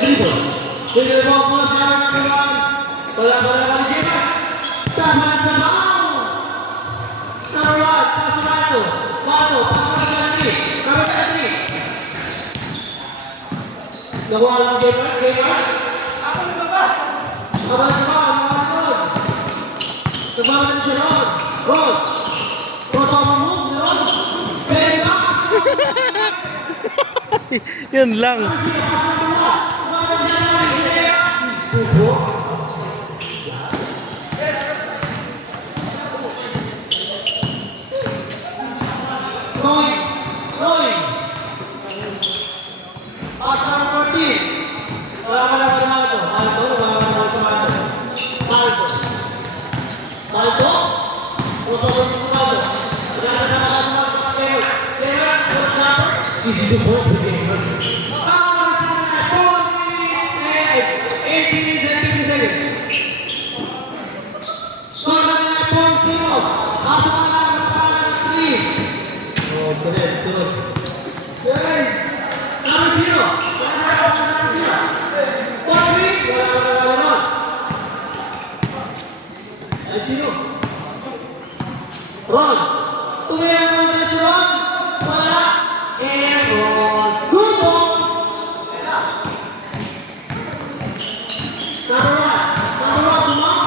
dribble. With the ball for power number 1. Bola kali Jema. Tahan sa bawah. Number 1, pasok Bato. Bato, pasok lagi. Number 3. Nakuha lang Jema. Abang sa bawah, Rod. Nabawa si Rod. Crossover move, Rod. Play back. Yun lang. Roy. Pasang 14. Wala ka na pala ito. Paldo. Crossover move Paldo. Easy to both the game. 4 minutes and 18 seconds. Score na nila 4-0. Nasa mga 3. Oh, sunod. Okay. Number 0. Wala ay 0. Ron. Tumira mo na si Ron. Wala. And Ron. Good ball. Number 1. Kumang.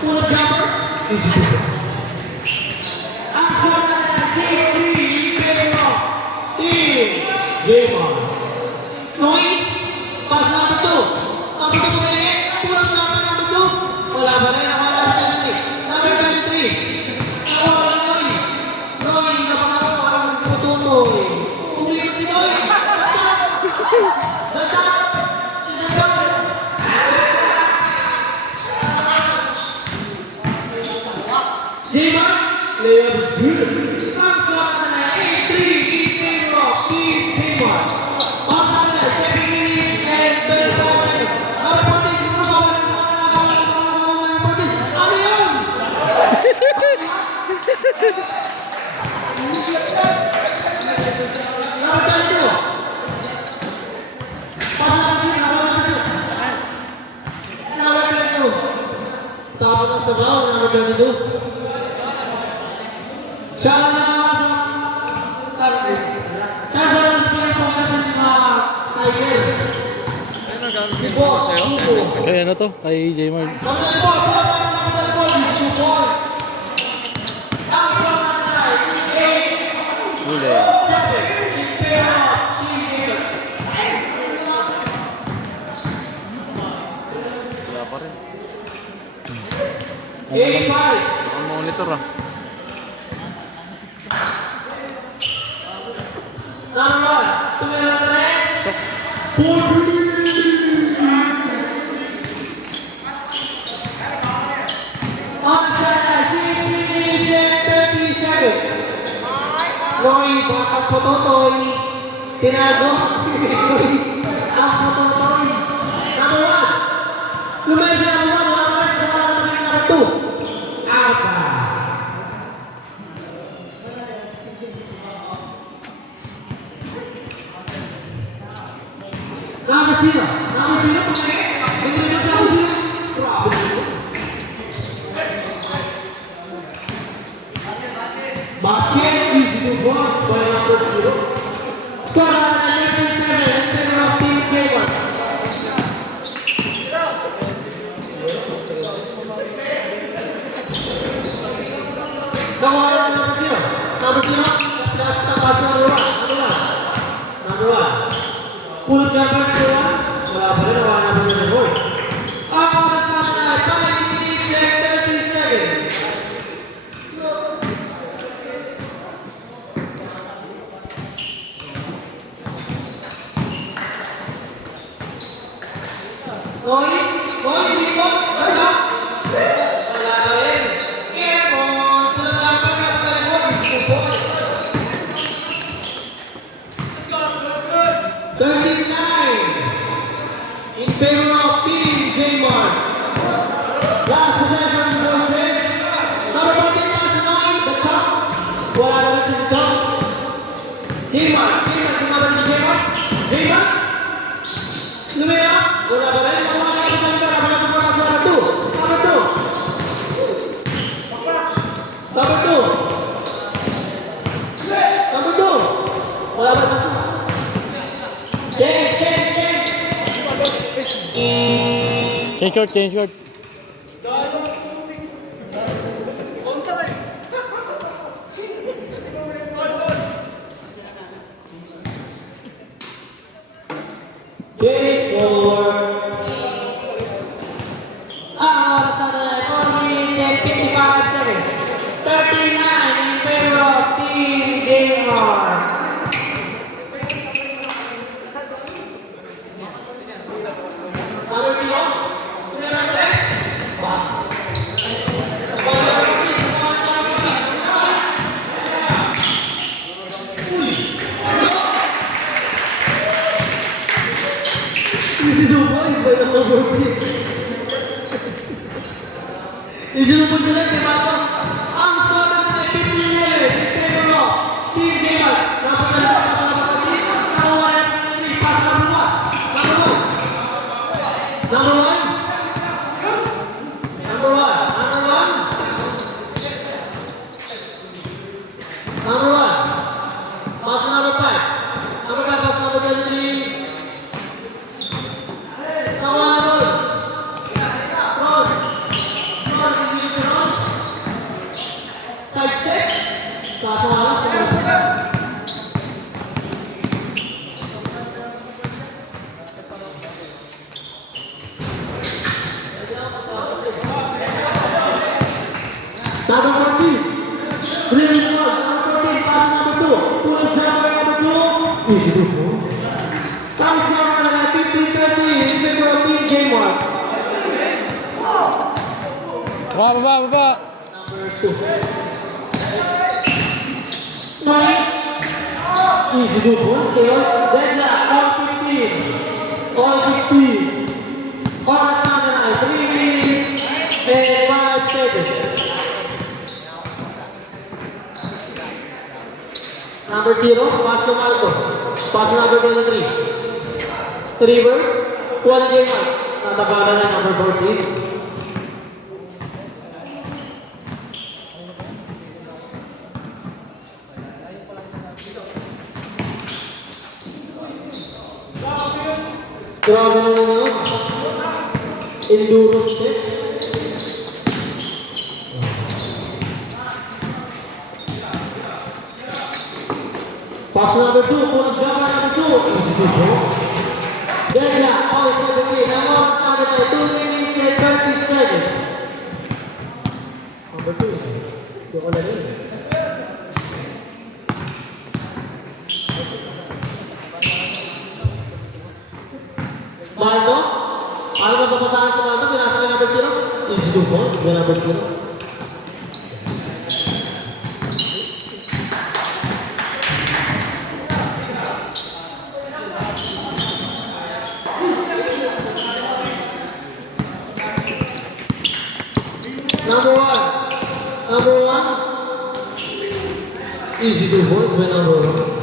Pull-up jumper. Easy to go. Ang score na 6-3. Game on. Noy. Pass number 2. Number 2 pumili. Pull-up number 2. Wala ba rin? Number 23. Noy, napakalawa ka ng pututoy. Umikot si Noy. Datak. Jema, layup is good. Ang swak na 8-3 in favor of Team Jema. Pagka na 7 minutes and 35 seconds. Ano po din? Ano yun? Tapos na sa bawang number 22. Siya ang nakawa sa pinagpagkatan ng mga Tiger. Si Boss, Hugo. Kaya ano to? Kay J. Mark. Number 4, these 2 balls. Ang swak na 8, Huli. 7 in favor of Team Gamer. Wala pa rin. 85. Ang monitor ah. Number 1, tumira na rin. On set at 6 minutes and 30 seconds. Noy, batang pototoy. Tinago. Ang pototoy. Number 1. Lumesa number 1. Number 2. Out. Number 0. Basket is the box by number 0. Score at 11-7 in favor of Team K1. Number 0. Number 1. Pull-up jumper number 1. Wala pa rin. Wala na po yung boy. Ang oras naman ay 5 minutes and 30 seconds. Going, dito. Wala. Wala na rin. Airborne. Pull-up jumper number 1. Two boys. 39 in favor of Team Gamer. Last possession for Jay. Number 14 pass 9, the top. Wala na rin si the top. Gamer, tingnan ba si Gamer? Gamer? Lumera. Bola pa rin. Makuha na yung salita. Bola pa rin sa number 2. Number 2. Number 2. Number 2. Wala ba masuk? Change. Change short. Change forward. Oras na 4 minutes and 55 seconds. 39 in favor of Team Gamer. Number 0. Easy to boys by number 14. Easy to boys sila kay Bato. Ang score natin ay 15-11 in favor of Team Gamer. Number 1, pass number 1. Number 1. Number 1. Pass number 5. Number 5, pass number 23. Side step. Pasok alas. Number 14. Green ball. Number 14. Pass number 2. Pull-up jumper number 2. Easy to go. Times number 50-30 in favor of Team Gamer. Baba. Number 2. 9. Easy to go. Still. Deadlock. All 15. Oras natin ay 3 minutes and 5 seconds. Number 0, pass to Marco. Pass number 23. Reverse, quality game. Nataparan na number 14. Grabe naman yun. Enduro step. Pass number 2, pull-up jumper number 2. Easy to go. Deadlock, all 17. Ang oras natin ay 2 minutes and 30 seconds. Number 2. Ito ko na rin. Marco? Paano ba papasahan sa Marco? Pinasa ka number 0? Easy to go. It's the number 0. Number 1. Easy to go. It's the number 1.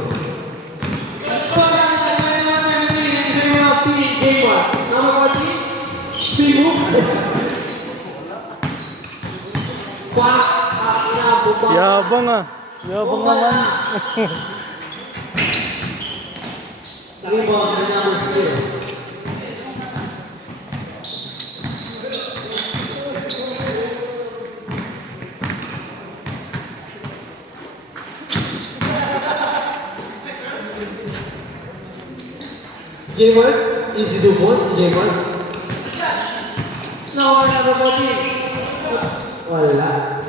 Number 14, Sibu. Yabang naman. Kami po ang number 0. J-Mark, easy to boys, J-Mark. No, number 14. Wala.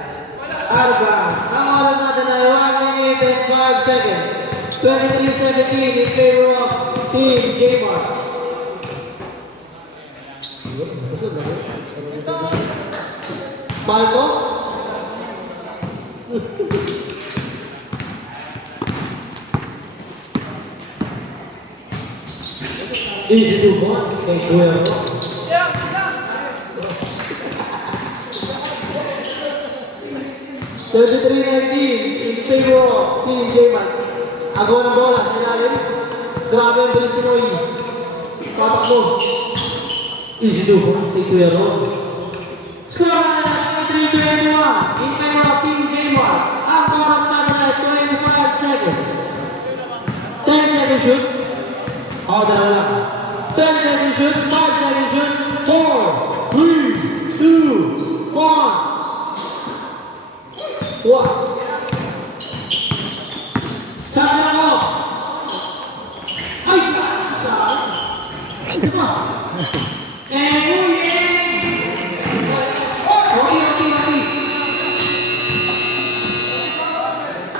Arbans. Ang oras natin ay 1 minute and 5 seconds. 23-17 in favor of Team J-Mark. Marco? Easy to box, kay Kuya. 33-19 in favor of Team J-Man. Agaw ng bola, ilalim. Grabe ang bilis ni Noy. Patakbo. Easy to points kay Kuya Ron. Score na 3-21 in favor of Team Gamer. Ang oras natin ay 25 seconds. 10 seconds shoot. Dalawa lang. 10 seconds shoot, 5 seconds shoot, 4, 3, 2, 1. Sabi ako. Ay! Saan? Ito ba?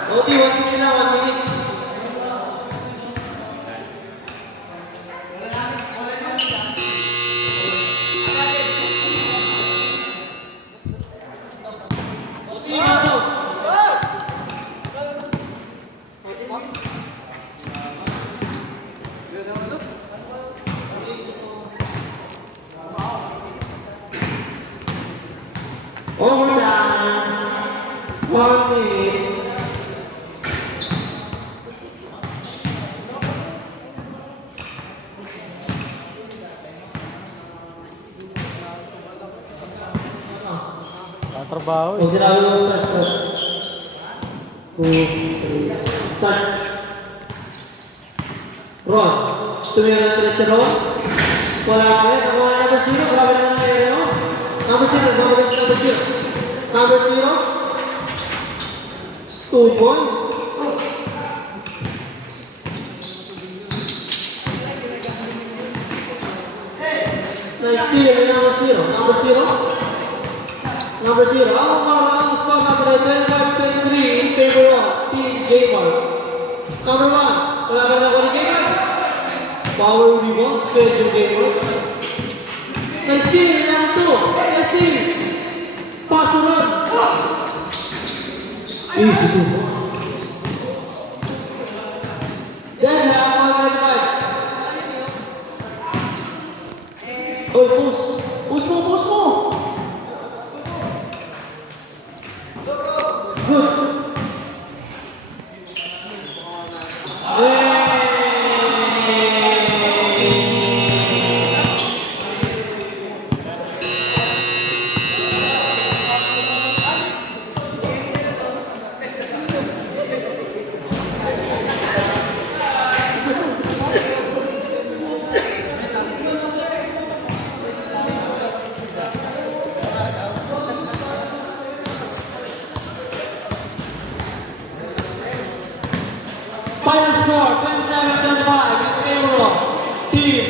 Okay, 1 minute na, 1 minute. Overtime. 1 minute. Tatrabaho eh. Kung sinabi mo start. 2, 3, start. Ron. Tumira ng 3 sa Ron. Wala kami. Ako ang number 0. Grabe naman na yun. Number 0. Number 0. Number 0. 2 points. Nice steal with number 0. Number 0. Number 0. Ang score natin ay 25-23 in favor of Team Gamer. Number 1. Wala ba na ko ni Gamer? Power rebounds kay Team Gamer. Nice steal with number 2. Nice steal. Pass to run. Easy 2 points. Then have 1-5. Oh, push. Push mo, push mo. Good. Final score, 27-25 in favor of Team